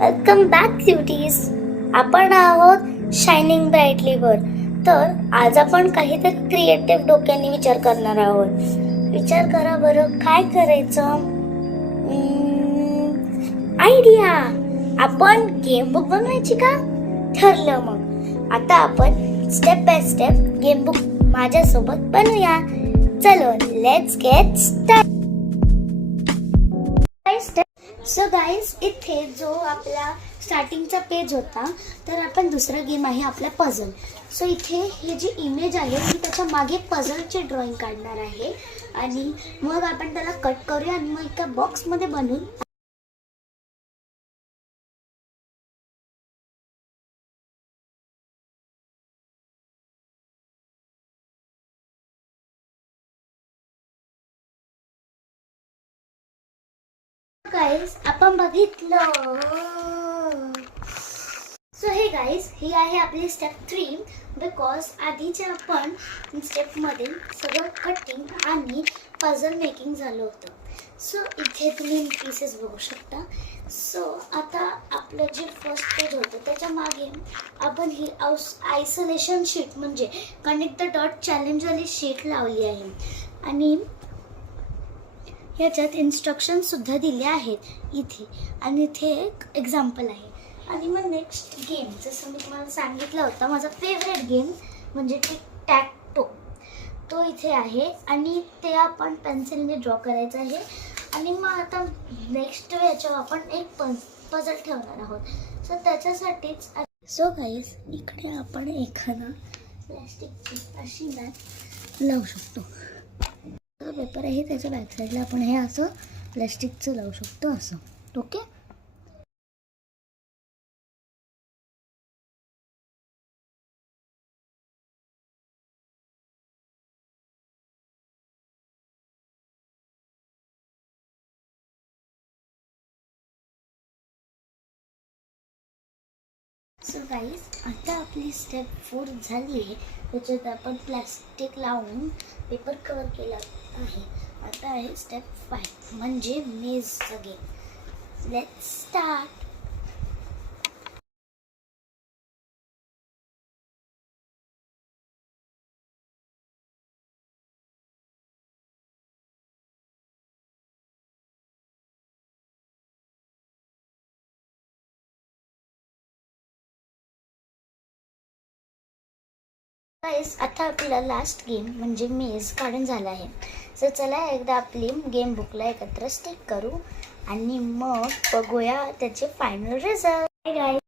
Welcome back क्युटीज. आपण आहोत shining brightly वर. तर आज आपण काहीतरी क्रिएटिव्ह डोक्याने विचार करणार आहोत. विचार करा बरं, काय करायचं? आयडिया. आपण गेम बुक बनवायची का? ठरलं. मग आता आपण step by step game book माझ्यासोबत बनवूया. चलो, let's get start. So guys, इथे जो आपला स्टार्टिंगचा पेज होता, तर आपण दुसरा गेम आहे आपला पझल. सो इथे ही जी इमेज आहे ती त्याच्या मागे पझलची ड्रॉइंग काढणार आहे आणि मग आपण त्याला कट करूया आणि मग एका बॉक्समध्ये बनवून गाईज आपण बघितलं. सो हे गाईज, ही आहे आपली स्टेप 3. बिकॉज आधीच्या आपण स्टेपमध्ये सगळं कटिंग आणि पझल मेकिंग झालं होतं. सो इथे तुम्ही पीसेस बघू शकता. सो आता आपलं जे फर्स्ट पेज होतं त्याच्या मागे आपण ही आयसोलेशन शीट म्हणजे कनेक्ट द डॉट चॅलेंजवाली शीट लावली आहे आणि ह्याच्यात इन्स्ट्रक्शनसुद्धा दिले आहेत इथे. आणि इथे एक एक्झाम्पल आहे. आणि मग नेक्स्ट गेम, जसं मी तुम्हाला सांगितलं होतं, माझा फेवरेट गेम म्हणजे टिक टॅक टो, तो इथे आहे आणि ते आपण पेन्सिलने ड्रॉ करायचं आहे. आणि मग आता नेक्स्ट याच्यावर आपण एक पझल ठेवणार आहोत. सो त्याच्यासाठीच सो गाईज, इकडे आपण एखादा प्लॅस्टिकची अशी मॅट लावू शकतो. पेपर आहे त्याच्या बॅक साईडला आपण हे असं प्लॅस्टिकचं लावू शकतो असं. ओके. सो गाईज, आता आपली स्टेप 4 झाली आहे. त्याच्यात आपण प्लॅस्टिक लावून पेपर कवर केला आहे. आता आहे स्टेप 5 म्हणजे मेजचं गेम. Let's start. गाईज, आता आपला लास्ट गेम म्हणजे मेज काढून झाला आहे. सो चला एकदा आपली गेम बुकला एकत्र स्टिक करू आणि मग बघूया त्याचे फायनल रिझल्ट.